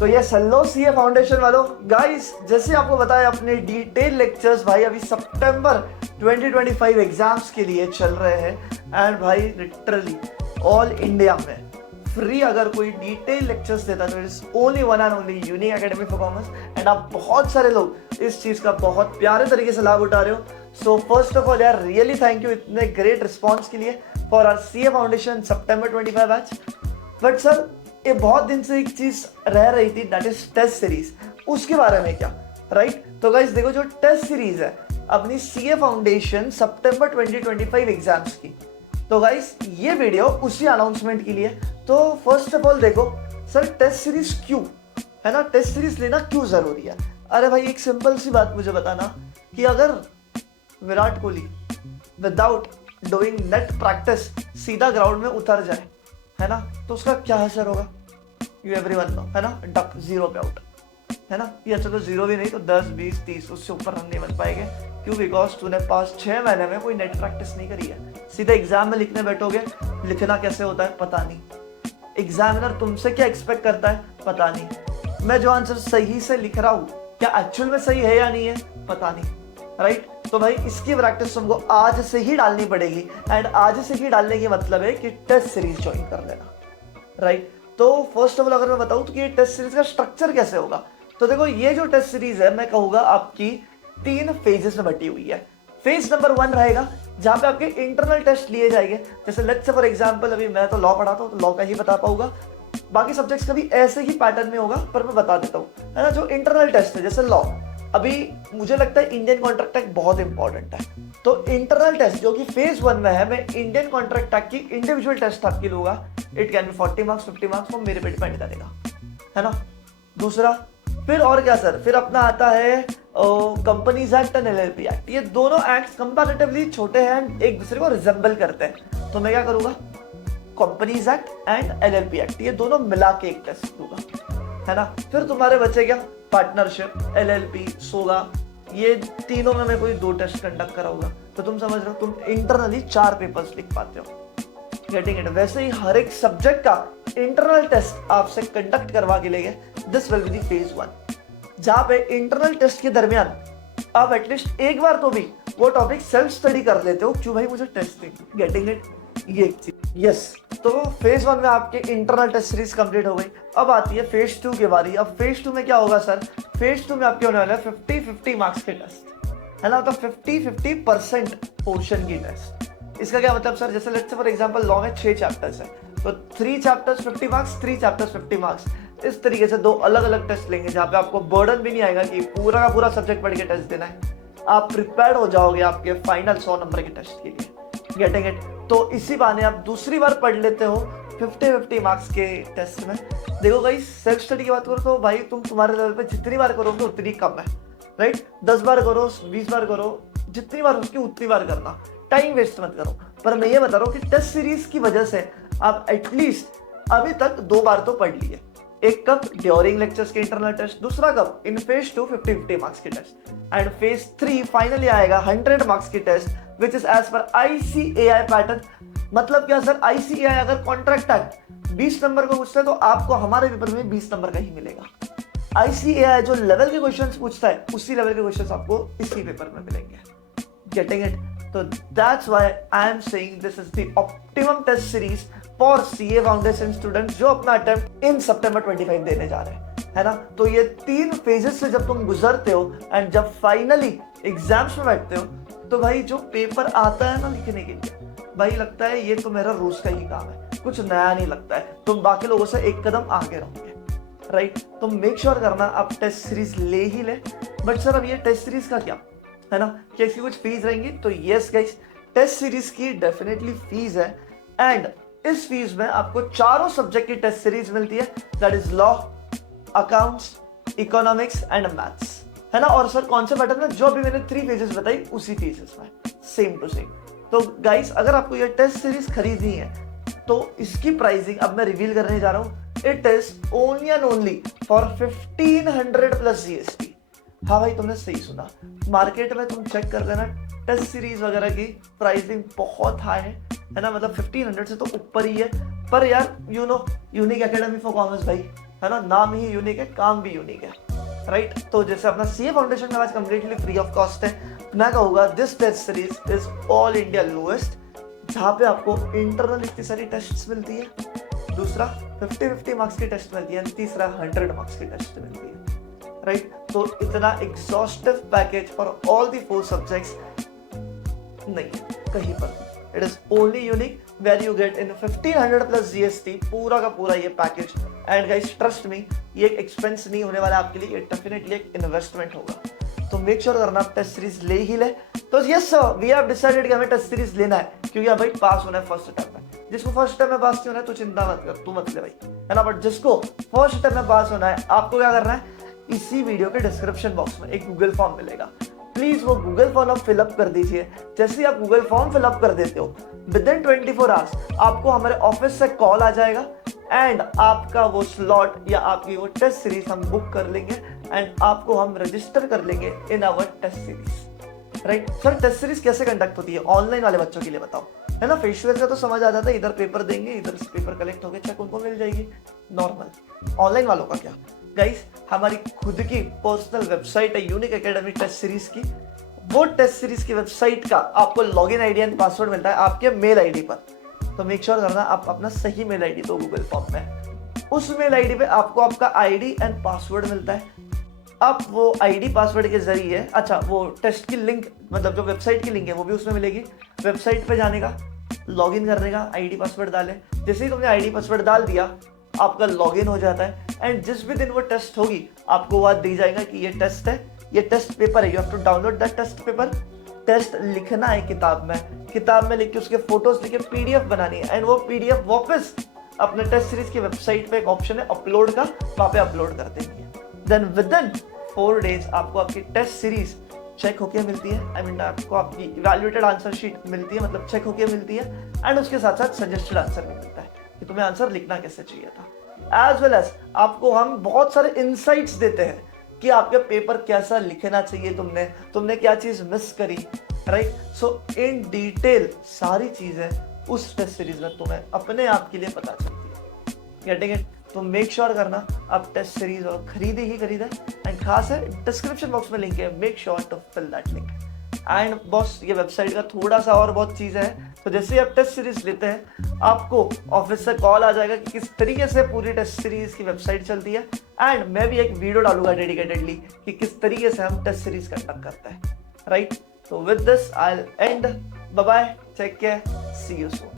तो ये hello CA foundation वालों, गाइस जैसे आपको बताया अपने डिटेल लेक्चर्स भाई अभी सितंबर 2025 एग्जाम्स के लिए चल रहे हैं। एंड भाई लिटरली ऑल इंडिया में फ्री अगर कोई डिटेल लेक्चर्स देता है तो it's only one and only unique academy for commerce. And आप बहुत सारे लोग इस चीज़ का बहुत प्यारे तरीके से लाभ उठा रहे हो। सो फर्स्ट ऑफ ऑल यार रियली थैंक यू इतने ग्रेट रिस्पॉन्स के लिए फॉर आवर सीए फाउंडेशन सितंबर 25 बैच। बट सर ये बहुत दिन से एक चीज रह रही थी, दैट इज टेस्ट सीरीज। उसके बारे में क्या, राइट? तो गाइस देखो, जो टेस्ट सीरीज है अपनी सीए फाउंडेशन सितंबर 2025 एग्जाम्स की, तो गाइस ये वीडियो उसी अनाउंसमेंट के लिए। तो फर्स्ट ऑफ ऑल देखो सर, टेस्ट सीरीज क्यों है ना, टेस्ट सीरीज लेना क्यों जरूरी है? अरे भाई एक सिंपल सी बात मुझे बताना कि अगर Virat Kohli without doing net practice सीधा ग्राउंड में उतर जाए, है ना, तो उसका क्या असर होगा? यू एवरीवन नो, है ना, डक जीरो पे आउट, है ना। या चलो जीरो भी नहीं तो 10 20 30 उससे ऊपर रन नहीं बन पाएंगे। क्यों? बिकॉज तूने पास 6 महीने में कोई नेट प्रैक्टिस नहीं करी है। सीधे एग्जाम में लिखने बैठोगे, लिखना कैसे होता है पता नहीं, एग्जामिनर तुमसे क्या एक्सपेक्ट करता है पता नहीं, मैं जो आंसर सही से लिख रहा हूँ क्या एक्चुअल में सही है या नहीं है पता नहीं, राइट? तो भाई इसकी प्रैक्टिस तुमको आज से ही डालनी पड़ेगी। एंड आज से ही डालने की मतलब है कि टेस्ट सीरीज ज्वाइन कर लेना, राइट? तो फर्स्ट ऑफ ऑल अगर मैं बताऊं तो ये टेस्ट सीरीज का स्ट्रक्चर कैसे होगा, तो देखो ये जो टेस्ट सीरीज है मैं कहूंगा आपकी 3 फेजेस में बटी हुई है। फेज नंबर 1 रहेगा जहां पे आपके इंटरनल टेस्ट लिए जाएंगे। जैसे लेट्स से फॉर एग्जांपल अभी मैं तो लॉ पढ़ाता हूं तो लॉ का ही बता पाऊंगा, बाकी सब्जेक्ट्स का भी ऐसे ही पैटर्न में होगा, पर मैं बता देता हूँ, है ना। जो इंटरनल टेस्ट है जैसे लॉ, अभी मुझे लगता है इंडियन कॉन्ट्रैक्ट एक्ट बहुत इंपॉर्टेंट है, तो इंटरनल टेस्ट जो कि फेज 1 में है, मैं इंडियन कॉन्ट्रैक्ट एक्ट की इंडिविजुअल टेस्ट आपकी लूंगा। It can be 40 marks 50 marks, वो मेरे पे डिपेंड करेगा, है ना। दूसरा फिर और क्या सर, फिर अपना आता है companies act and LLP act. ये दोनों एक्ट कंपैरेटिवली छोटे हैं, एक दूसरे को रिजेंबल करते हैं, तो मैं क्या करूंगा, companies act and LLP act ये दोनों मिला के एक टेस्ट दूंगा, है ना। फिर तुम्हारे बचे क्या, पार्टनरशिप, एलएलपी, सोगा, ये तीनों में मैं कोई 2 टेस्ट कंडक्ट कराऊंगा। तो तुम समझ रहे हो, तुम इंटरनली 4 पेपर्स लिख पाते हो, गेटिंग इट। वैसे ही हर एक सब्जेक्ट का इंटरनल टेस्ट आपसे कंडक्ट करवा के लेंगे। This will be the phase 1, जहां पे इंटरनल टेस्ट के दरमियान आप एटलीस्ट एक बार तो भी वो टॉपिक सेल्फ स्टडी कर लेते हो, क्यों भाई मुझे टेस्ट नहीं, गेटिंग इट, ये एक चीज। यस, तो फेज 1 में आपके इंटरनल टेस्ट सीरीज कंप्लीट हो गई। अब आती है फेज 2 की बारी। अब फेज 2 में क्या होगा सर, फेज 2 में आपके होने वाले 50-50 मार्क्स के टेस्ट, है ना, तो 50-50% पोर्शन की टेस्ट। इसका क्या मतलब सर, जैसे let's say for example law में 6 चैप्टर्स है, तो 3 चैप्टर्स 50 मार्क्स, 3 चैप्टर्स 50 मार्क्स। इस तरीके से 2 अलग अलग टेस्ट लेंगे, जहाँ पे आपको बर्डन भी नहीं आएगा कि पूरा का पूरा सब्जेक्ट पढ़ के टेस्ट देना है। आप प्रिपेयर्ड हो जाओगे आपके फाइनल 100 नंबर के टेस्ट के लिए, गेटिंग इट। तो इसी बहाने आप दूसरी बार पढ़ लेते हो 50-50 मार्क्स के टेस्ट में। देखो गाइस, सेल्फ स्टडी की बात करो तो भाई तुम्हारे लेवल पे जितनी बार करोगे उतनी कम है, राइट? 10 बार करो, 20 बार करो, जितनी बार उसकी उतनी बार करना, टाइम वेस्ट मत करो। पर मैं ये बता रहा हूँ कि टेस्ट सीरीज की वजह से आप एटलीस्ट अभी तक 2 बार तो पढ़ लिए। एक कब, ड्यूरिंग लेक्चर्स के इंटरनल टेस्ट, दूसरा कब, इन फेज 2 50-50 मार्क्स के टेस्ट, एंड फेज 3 फाइनली आएगा 100 मार्क्स की test which is as per ICAI पैटर्न। मतलब क्या सर, ICAI अगर कॉन्ट्रैक्ट एक्ट 20 नंबर को पूछता है तो आपको हमारे पेपर में 20 नंबर का ही मिलेगा। ICAI जो लेवल के क्वेश्चंस पूछता है उसी लेवल के क्वेश्चंस आपको इसी पेपर में मिलेंगे, गेटिंग इट। तो that's why I am saying this is the optimum test series for CA foundation students जो अपना अटेम्प्ट इन सितंबर 25 देने जा रहे हैं, है ना। तो ये 3 फेजेस से जब तुम गुजरते हो एंड जब फाइनली एग्जाम्स में बैठते हो, तो भाई जो पेपर आता है ना लिखने के लिए, भाई लगता है ये तो मेरा रोज का ही काम है, कुछ नया नहीं लगता है, तुम बाकी लोगों से एक कदम आगे रहोगे, राइट? तो मेक श्योर करना आप टेस्ट सीरीज ले ही ले। बट सर अब ये टेस्ट सीरीज का क्या, है ना, क्या इसकी कुछ फीस रहेंगी? तो यस गाइस, टेस्ट सीरीज की डेफिनेटली फीस है। एंड इस फीस में आपको चारों सब्जेक्ट की टेस्ट सीरीज मिलती है, that is law, accounts, economics and maths, है ना। और सर कौन से पैटर्न में, जो अभी मैंने 3 फेजेस बताई उसी फेजेस में, सेम टू सेम। तो गाइस अगर आपको ये टेस्ट सीरीज खरीदनी है तो इसकी प्राइसिंग अब मैं रिवील करने जा रहा हूँ। It is only and only for 1500 plus GST। हाँ भाई तुमने सही सुना, मार्केट में तुम चेक कर लेना, टेस्ट सीरीज वगैरह की प्राइसिंग बहुत हाई है ना, मतलब 1500 से तो ऊपर ही है। पर यार you know, unique academy for commerce भाई है ना, नाम ही यूनिक है, काम भी यूनिक है, राइट। तो जैसे अपना सीए फाउंडेशन का आज कंप्लीटली फ्री ऑफ कॉस्ट है, मैं कहूँगा this test series is all India lowest, जहाँ पे आपको इंटरनल इतनी सारी टेस्ट्स मिलती है, दूसरा 50-50 मार्क्स की टेस्ट मिलती है, तीसरा 100 मार्क्स की टेस्ट मिलती है, राइट। तो इतना exhaustive package for all the 4 subjects नहीं है कहीं पर। It is only unique where you get in 1500 plus GST पूरा का पूरा ये package. And guys trust me, ये एक एक्सपेंस नहीं होने वाला आपके लिए, ये डेफिनेटली एक इन्वेस्टमेंट होगा। तो मेक श्योर करना आप टेस्ट सीरीज ले ही ले। तो yes sir, we have decided कि हमें टेस्ट सीरीज लेना है, क्योंकि भाई पास होना है फर्स्ट अटेम्प्ट में। जिसको फर्स्ट अटेम्प्ट में पास नहीं होना है तो चिंता मत कर, तू मत ले भाई, है ना। बट जिसको फर्स्ट अटेम्प्ट में पास होना है, आपको क्या करना है, इसी वीडियो के डिस्क्रिप्शन बॉक्स में एक गूगल फॉर्म मिलेगा, प्लीज वो गूगल फॉर्म आप फिलअप कर दीजिए। जैसे ही आप गूगल फॉर्म फिलअप कर देते हो, विद इन 24 आवर्स आपको हमारे ऑफिस से कॉल आ जाएगा एंड आपका वो स्लॉट या आपकी वो टेस्ट सीरीज हम बुक कर लेंगे एंड आपको हम रजिस्टर कर लेंगे in our test series, right. Sir test series कैसे कंडक्ट होती है ऑनलाइन वाले बच्चों के लिए बताओ, है ना। फेस टू फेस का तो समझ आ जाता है, इधर पेपर देंगे, इधर से पेपर कलेक्ट होकर चेक उनको मिल जाएगी, नॉर्मल। ऑनलाइन वालों का क्या गाइस, हमारी खुद की पर्सनल वेबसाइट है यूनिक एकेडमी टेस्ट सीरीज की। वो टेस्ट सीरीज की वेबसाइट का आपको लॉगिन आईडी एंड पासवर्ड मिलता है आपके मेल आईडी पर। तो मेक श्योर करना आप अपना सही मेल आईडी दो गूगल फॉर्म में। उस मेल आईडी पे आपको आपका आईडी एंड पासवर्ड मिलता है। आप वो आईडी पासवर्ड के जरिए, अच्छा वो टेस्ट की लिंक, मतलब जो वेबसाइट की लिंक है वो भी उसमें मिलेगी। वेबसाइट पे जाने का, लॉगिन करने का, आईडी पासवर्ड डालें। जैसे ही तुमने आईडी पासवर्ड डाल दिया, आपका लॉगिन हो जाता है एंड जिस भी दिन वो टेस्ट होगी आपको बात दी जाएगा कि ये टेस्ट है, ये टेस्ट पेपर है, you have to download that test paper. Test लिखना है किताब में लिख के उसके फोटोज लेके पीडीएफ बनानी है एंड वो पीडीएफ वापस अपने टेस्ट सीरीज की वेबसाइट पे एक ऑप्शन है अपलोड का, वहां पे अपलोड कर देनी है। देन विद इन 4 डेज आपको आपकी टेस्ट सीरीज चेक होके मिलती है, आई मीन आपको आपकी इवैल्यूएटेड आंसर शीट मिलती है, मतलब चेक होके मिलती है एंड उसके साथ साथ सजेस्टेड आंसर भी मिलता है कि तुम्हें आंसर लिखना कैसे चाहिए था। एज वेल एज आपको हम बहुत सारे इंसाइट्स देते हैं कि आपके पेपर कैसा लिखना चाहिए, तुमने क्या चीज मिस करी, राइट। सो इन डिटेल सारी चीजें उस टेस्ट सीरीज में तुम्हें अपने आप के लिए पता चलती है, गेटिंग इट। तो मेक श्योर करना आप टेस्ट सीरीज और खरीदे एंड खास है डिस्क्रिप्शन बॉक्स में लिंक है, make sure to fill that link. And boss ये वेबसाइट का थोड़ा सा और बहुत चीज़ें हैं, तो जैसे ही आप टेस्ट सीरीज लेते हैं आपको ऑफिस से कॉल आ जाएगा कि किस तरीके से पूरी टेस्ट सीरीज की वेबसाइट चलती है एंड मैं भी एक वीडियो डालूंगा डेडिकेटेडली कि किस तरीके से हम टेस्ट सीरीज कंडक्ट करते हैं, राइट। तो with this I will end, bye bye, take care, see you soon.